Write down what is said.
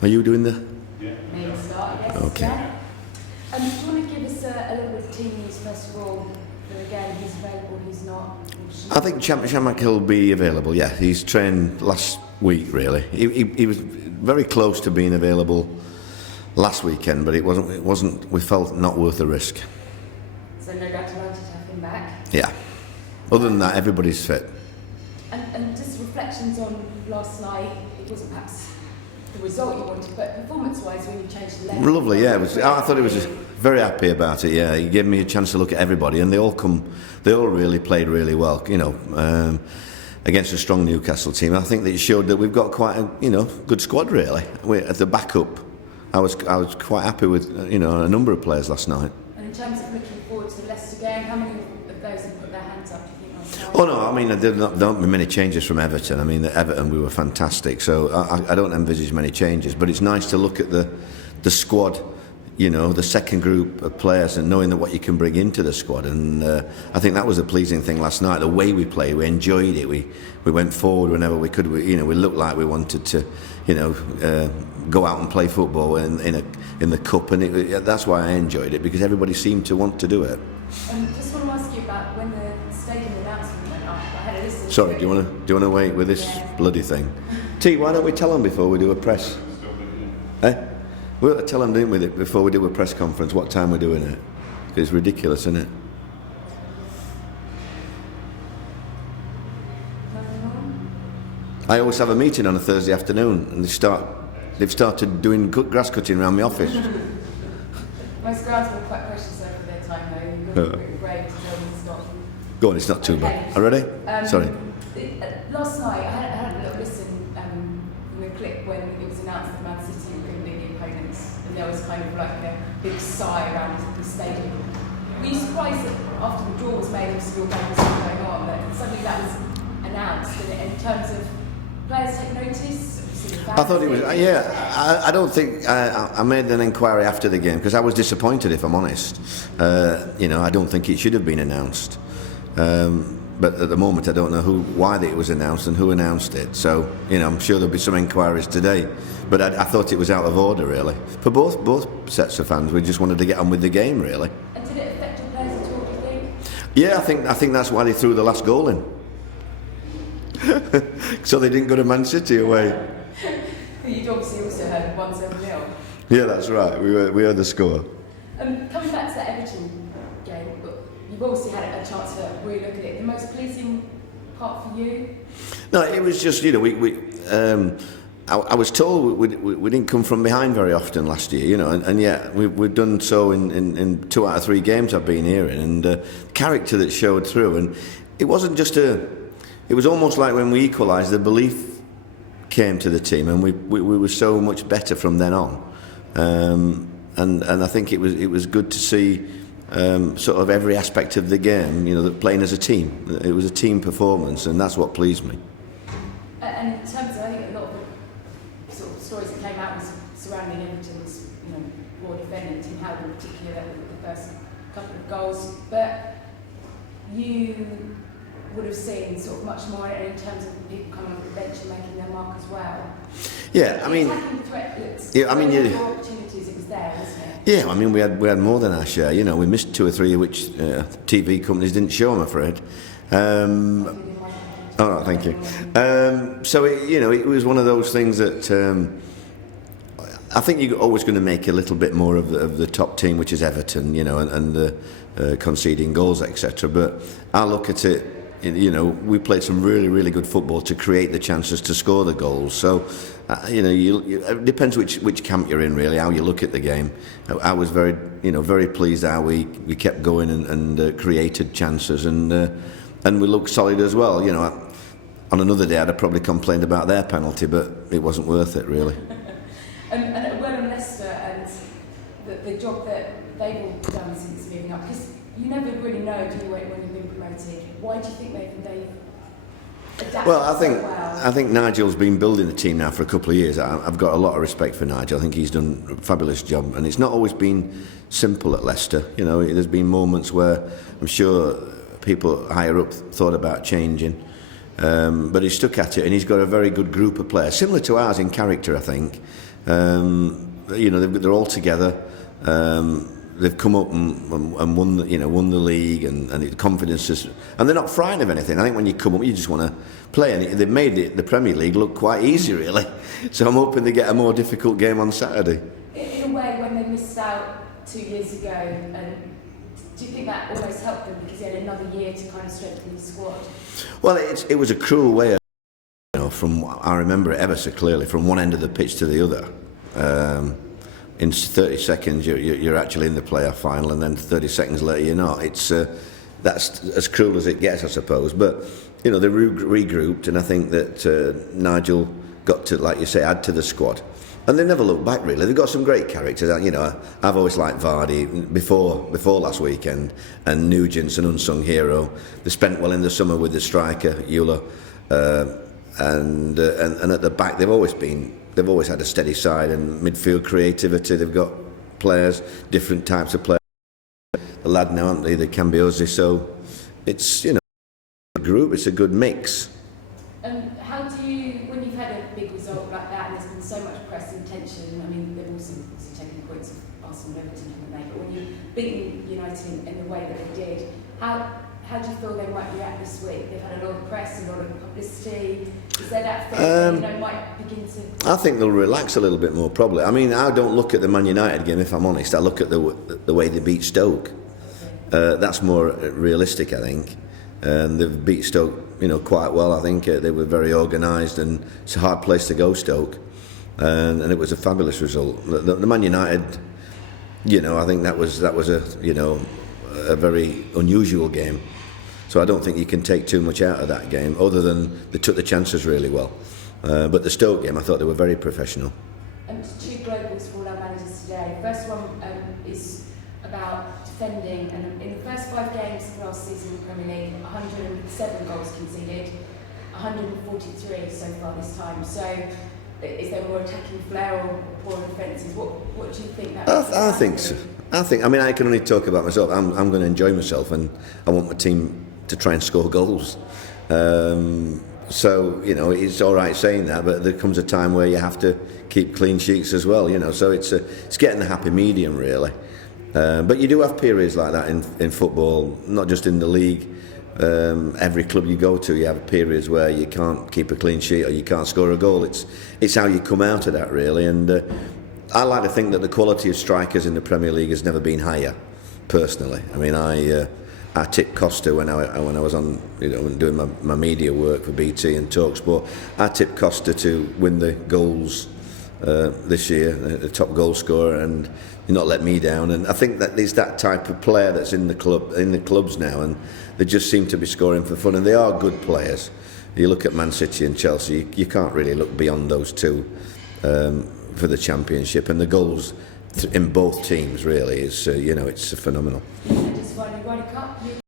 Are you doing the? Maybe start, yes. Okay. Yeah. Do you want to give us a little bit of team news first of all? Again, who's available, who's not? I think Shamak will be available. Yeah, he's trained last week. Really, he was very close to being available last weekend, but it wasn't. We felt not worth the risk. So no doubt delighted to have him back. Yeah. Other than that, everybody's fit. And just reflections on last night. It wasn't perhaps the result you wanted, but performance-wise, when you changed the lane. Lovely, yeah. I thought he was just very happy about it. Yeah, he gave me a chance to look at everybody, and they all really played really well. Against a strong Newcastle team. I think that it showed that we've got quite a good squad. Really, at the backup, I was quite happy with a number of players last night. And in terms of looking forward to the Leicester game, how many of those have put their hands up? Do you think? Oh no, I mean there don't be many changes from Everton. I mean at Everton we were fantastic, so I don't envisage many changes. But it's nice to look at the squad, the second group of players, and knowing that what you can bring into the squad. And I think that was a pleasing thing last night. The way we played, we enjoyed it. We went forward whenever we could. We looked like we wanted to, go out and play football in the cup, and that's why I enjoyed it, because everybody seemed to want to do it. Just want to ask you about when the stadium announcement went up. I had a listen. Sorry, do you want to wait with this bloody thing? T, why don't we tell them before we do a press? We'll tell them, didn't we, before we do a press conference, what time we're doing it? Because it's ridiculous, isn't it? I always have a meeting on a Thursday afternoon, and they've started doing grass cutting around my office. Most grounds were quite precious over their time, though. You've got a great to tell them to stop. Go on, it's not too bad. Are you ready? Sorry. Last night, I had a little listen from the clip when it was announced that Man City were going to be the opponents, and there was kind of like a big sigh around the stadium. Were you surprised that after the draw was made, obviously your game was still going on, that suddenly that was announced, and in terms of players take notice? I thought it was, I don't think, I made an inquiry after the game because I was disappointed, if I'm honest. I don't think it should have been announced. But at the moment I don't know why it was announced and who announced it. So, I'm sure there'll be some inquiries today. But I thought it was out of order, really. For both sets of fans, we just wanted to get on with the game, really. And did it affect your players at all, do you think? Yeah, I think that's why they threw the last goal in. So they didn't go to Man City away. You'd obviously also heard 1-0. Yeah, that's right. We heard the score. Coming back to that Everton game, you've obviously had a chance to really look at it. The most pleasing part for you? No, it was just I was told we didn't come from behind very often last year, and yet we've done so in 2 out of 3 games I've been here in, and character that showed through. And it wasn't just it was almost like when we equalised, the belief came to the team, and we were so much better from then on. And I think it was good to see sort of every aspect of the game, that playing as a team. It was a team performance, and that's what pleased me. And in terms of, I think a lot of the sort of stories that came out was surrounding Everton's, poor defending, Tim Howard in particular, with the first couple of goals. But you would have seen sort of much more in terms of people coming off the bench and making their mark as well. Yeah, I mean, opportunities, it was there, wasn't it? Yeah, I mean, we had more than our share. We missed 2 or 3, which TV companies didn't show, I'm afraid. Oh, thank you. So it was one of those things that I think you're always going to make a little bit more of the top team, which is Everton, and the conceding goals, etc. But I look at it. We played some really, really good football to create the chances to score the goals. So, it depends which camp you're in, really, how you look at the game. I was very, very pleased how we kept going and created chances, and we looked solid as well. On another day, I'd have probably complained about their penalty, but it wasn't worth it, really. And a word on Leicester and the job that they've all done since moving up, because you never really know, do you, when you've been promoted? Why do you think they've adapted well? I think Nigel's been building the team now for a couple of years. I've got a lot of respect for Nigel. I think he's done a fabulous job, and it's not always been simple at Leicester. There's been moments where I'm sure people higher up thought about changing, but he stuck at it, and he's got a very good group of players, similar to ours in character, I think. They're all together. They've come up and won the league, and the confidence is, and they're not frightened of anything. I think when you come up, you just want to play, and they've made the Premier League look quite easy, really. So I'm hoping they get a more difficult game on Saturday. In a way, when they missed out 2 years ago, do you think that almost helped them because they had another year to kind of strengthen the squad? Well, it was a cruel way of, from, I remember it ever so clearly, from one end of the pitch to the other. In 30 seconds, you're actually in the playoff final, and then 30 seconds later, you're not. That's as cruel as it gets, I suppose. But they regrouped, and I think that Nigel got to, like you say, add to the squad. And they never looked back, really. They've got some great characters. I've always liked Vardy before last weekend, and Nugent's an unsung hero. They spent well in the summer with the striker, Eula. And at the back, they've always had a steady side, and midfield creativity. They've got players, different types of players. The lad now, aren't they? They can be Ozzy. So it's a group. It's a good mix. How do you, when you've had a big result like that, and there's been so much press and tension? I mean, they've also taken points of Arsenal and Everton, haven't they? But when you've beaten United in the way that they did, how do you feel they might react this week? They've had a lot of press, a lot of publicity. Is there that thing that might begin to... I think they'll relax a little bit more, probably. I mean, I don't look at the Man United game, if I'm honest. I look at the way they beat Stoke. That's more realistic, I think. And they've beat Stoke, quite well. I think they were very organised, and it's a hard place to go, Stoke. And it was a fabulous result. The Man United, I think that was a very unusual game. So I don't think you can take too much out of that game, other than they took the chances really well. But the Stoke game, I thought they were very professional. And two globals for all our managers today. First one is about defending, and in the first 5 games of last season in the Premier League, 107 goals conceded, 143 so far this time. So is there more attacking flair or poor defences? What do you think that is? I think so. I can only talk about myself. I'm going to enjoy myself, and I want my team to try and score goals. So it's all right saying that, but there comes a time where you have to keep clean sheets as well. So it's getting the happy medium, really. But you do have periods like that in football, not just in the league. Every club you go to, you have periods where you can't keep a clean sheet or you can't score a goal. It's how you come out of that, really. And I like to think that the quality of strikers in the Premier League has never been higher, personally. I mean, I tipped Costa when I was on, doing my media work for BT and Talksport. I tipped Costa to win the goals this year, the top goal scorer, and not let me down. And I think that there's that type of player that's in the clubs now, and they just seem to be scoring for fun, and they are good players. You look at Man City and Chelsea, you can't really look beyond those two for the Championship, and the goals in both teams really is it's phenomenal. Just finally, Warnock,